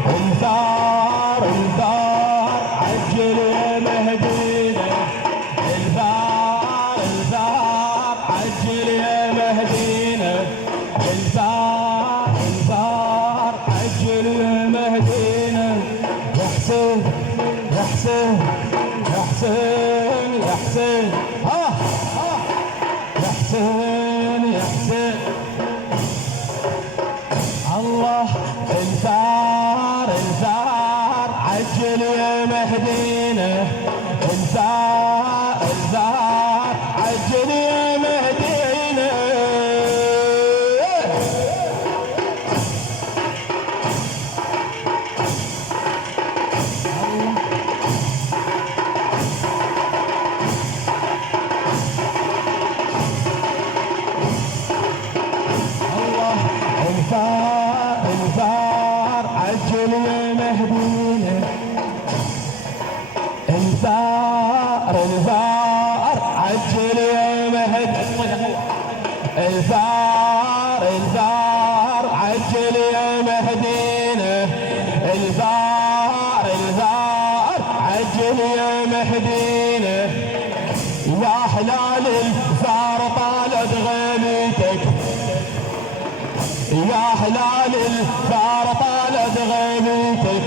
الثار الثار عجل يا مهدينا، الثار الثار عجل يا مهدينا، الثار الثار عجل يا مهدينا. يا حسين يا حسين يا حسين يا حسين يا حسين يا حسين. الله الثار الثار عجل يا مهدينا، الثار الثار عجل يا مهدينا. الله الثار الثار عجل يا مهدينا، الثار الثار عجل يا مهدينا، الثار الثار عجل يا مهدينا، الثار الثار عجل يا مهدينا. يا حلال الثار طالت غيبتك، يا حلال الثار طالت غيبتك،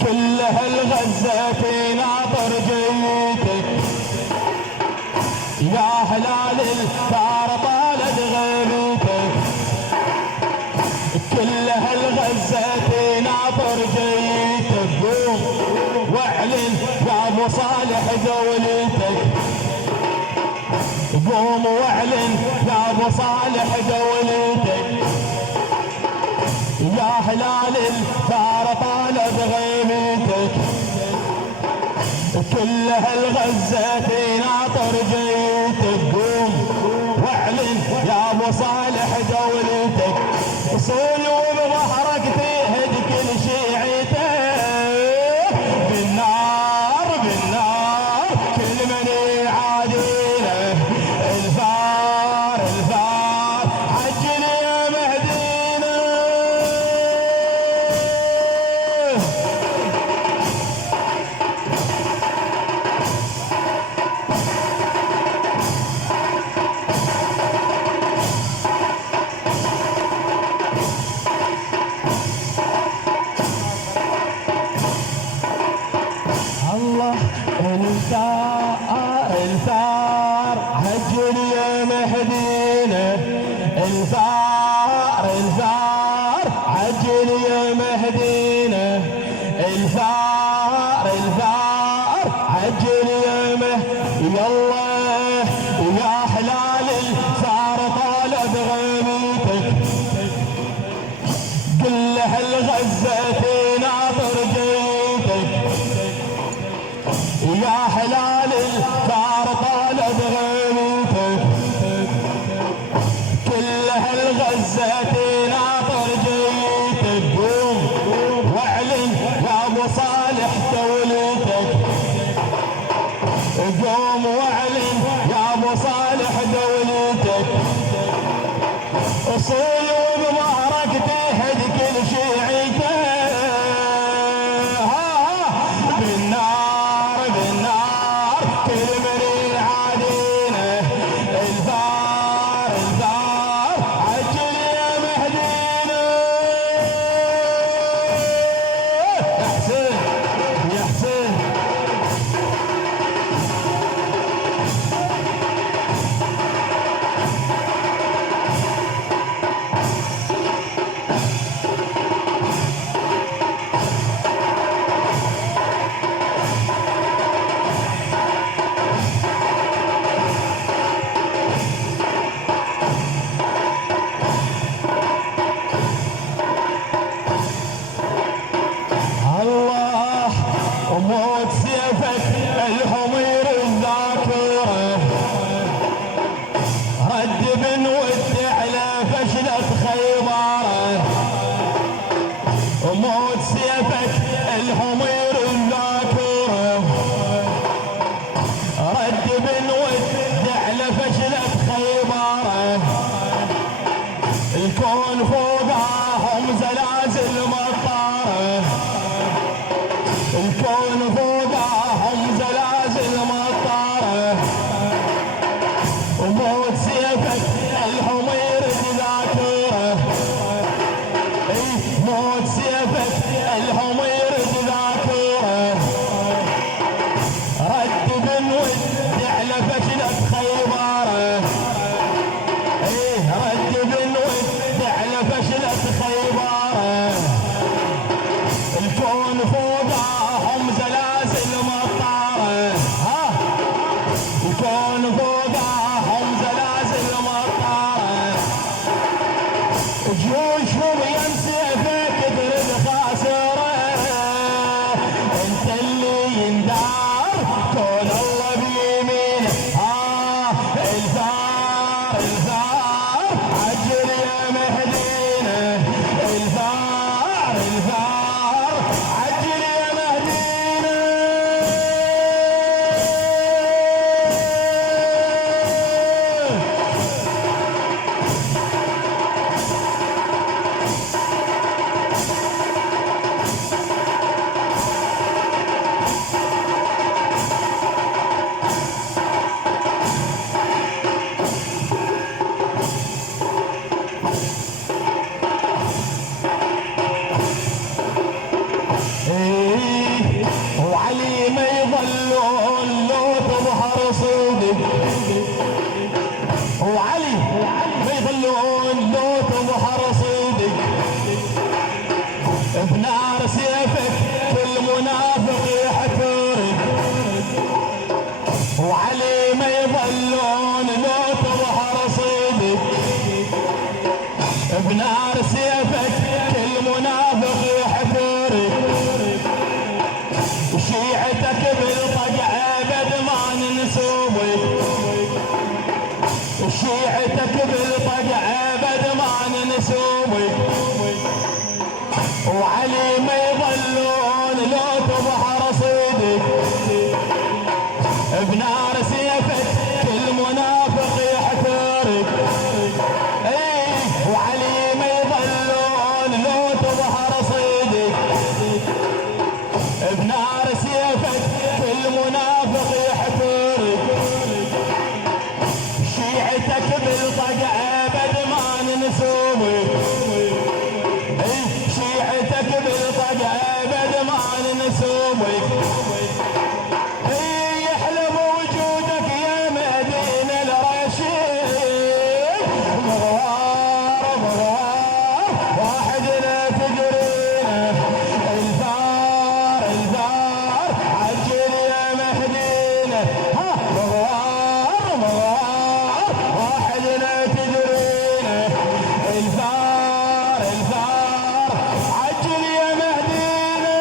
كل هالغزة في ناطر جيتك. يا حلال الثار طالت غيبتك، كل هالغزة في ناطر جيتك. قوم واعلن يا ابو صالح دولتك، قوم واعلن يا ابو صالح دولتك. يا حلال الثار طالت غيبتك، كل هالغزة في ناطر جيتك. قوم واعلن يا ابو صالح دولتك، صلوا بظهرك تهد كل شيعته، بالنار بالنار كل من يعادينا. الثار الثار عجل يا مهدينا. الله الثار الثار عجل يا مهدينا، الثار الثار عجل يا مهدينا، الثار الثار عجل يا مهدينا. يلا يا حلال الثار طالت غيبتك، كل هالغزة في ناطر جيتك. يا حلال الثار طالت غيبتك، كل هالغزة في ناطر جيتك. قوم واعلن يا ابو صالح دولتك، قوم واعلن يا ابو صالح دولتك. صلوا بظهرك تهد كل شيعته، بالنار بالنار كل من يعادينا. الثار الثار عجل يا مهدينا. يا حسين يا حسين. الله وموت سيفك الحمير الذاكره، رد بنود على فشلة خيبره. وموت سيفك الحمير الذاكره، رد بنود على فشلة خيبره. الكون فوقهم زلازل موت سيفك الهم يرد ذاكره، رد بنود على فشلة خيبره، رد بنود على فشلة خيبره، الكون فوقهم زلازل مطاره، الكون فوقهم زلازل مطاره، جيوشهم يمسفك ترد خاسره، انت اللي يندار كون الله بيمينه، الثار الثار عجل يا مهدينا، الثار الثار عجل يا مهدينا. وعلي ما يظلون لو تظهر صدق، وعلي ما يظلون لو تظهر صدق، بنار سيفك كل منافق يحترق، وعلي ما يظلون لو تظهر صدق، بنار سيفك كل منافق يحترق، شيعتك بالطقع ابد ما ننسوبك، شيعتك بالطقع ابد ما ننسوبك، وعلي ما يظلون لو تظهر صدق، بنار سيفك كل منافق يحترق، وعلي ما يظلون لو تظهر صدق، بنار سيفك كل منافق يحترق، شيعتك بالطقع ابد ما ننسوبك، شيعتك بالطقع ابد ما ننسوبك، يحلم وجودك يا مدينة الرشيد، مغوار مغوار واحد لا تدرينه، الثار الثار عجل يا مهدينا، مغوار مغوار واحد لا تدرينه، الثار الثار عجل يا مهدينا.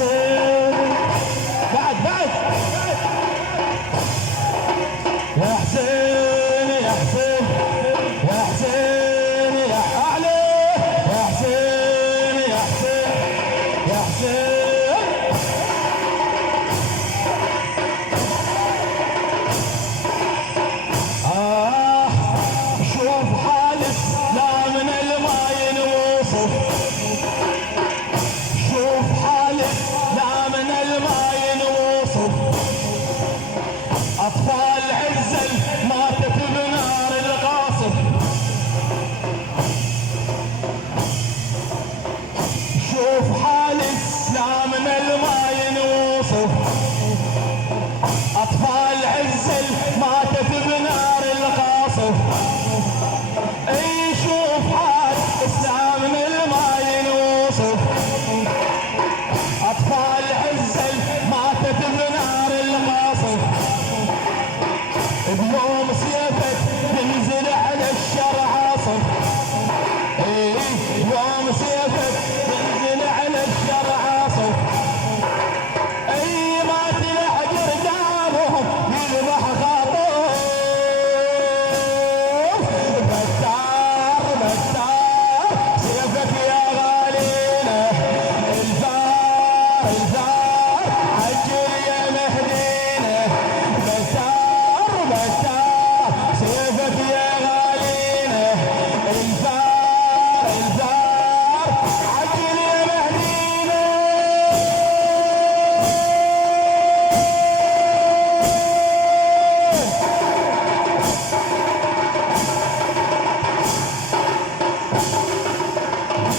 حسين بعد يا حسين يا حسين يا حسين يا علي يا حسين يا حسين يا حسين شوف حالك لا من الماء ينوصف شوف حالك لا من الماء ينوصف أطفال عزل ماتت بنار القاصف شوف حالك لا من الماء ينوصف أطفال عزل ماتت بنار القاصف اي شوف حال اسلام من الماء ينوصف اطفال عزل ماتت بنار القاصف بيوم سيفك ينزل على الشرع عاصف اي يوم سيفك ينزل على الشرع عاصف اي ما تلحق رجالهم يذبح خاطر بتار سيفك يا غالينا الزار عجل يا مهدينا بتار سيفك يا غالينا الزار عجل يا مهدينا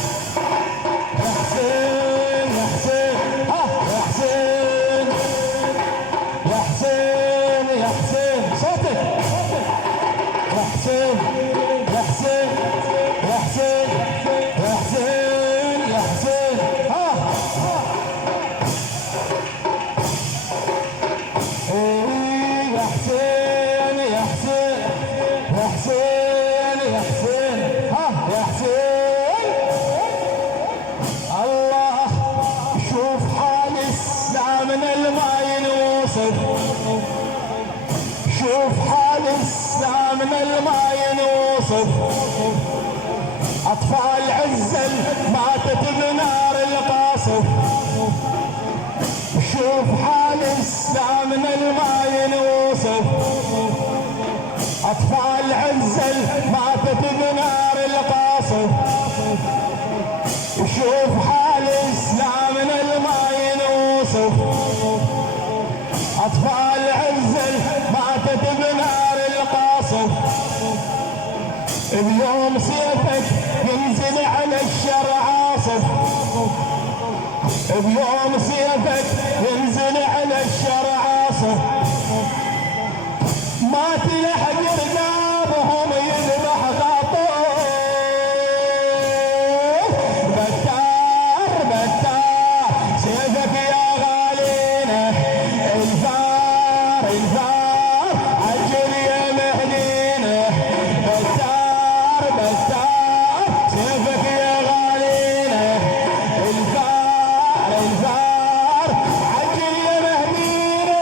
يا حسين يا حسين ها يا حسين يا حسين يا حسين صوتك يا حسين يا حسين يا حسين يا حسين يا حسين ها ايه يا حسين يا حسين يا حسين يا حسين ها يا حسين الله شوف حالي لا من الماء ينوصف شوف حالي لا من الماء ينوصف اطفال عزل ماتت بنار القاصف شوف حالي لا من الماء ينوصف اطفال عزل ماتت بنار القاصف وشوف حال الاسلام من الماء ينوصف اطفال عزل ماتت بنار القاصف بيوم سيفك ينزل على الشرع عاصف بيوم سيفك ينزل على الشرع عاصف ما تلحق رقابهم يذبح خاطر بتار سيفك يا غالينا الزار عجل يا مهدينا بتار سيفك يا غالينا الزار عجل يا مهدينا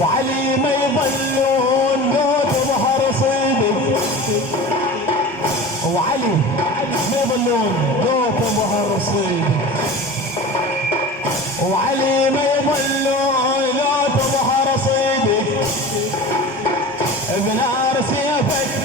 وعلي ما يضلون لو تظهر صيدك وعلي ما يضلون لو تظهر صيدك وعلي ما يضلون لو تظهر صيدك بنار سيفك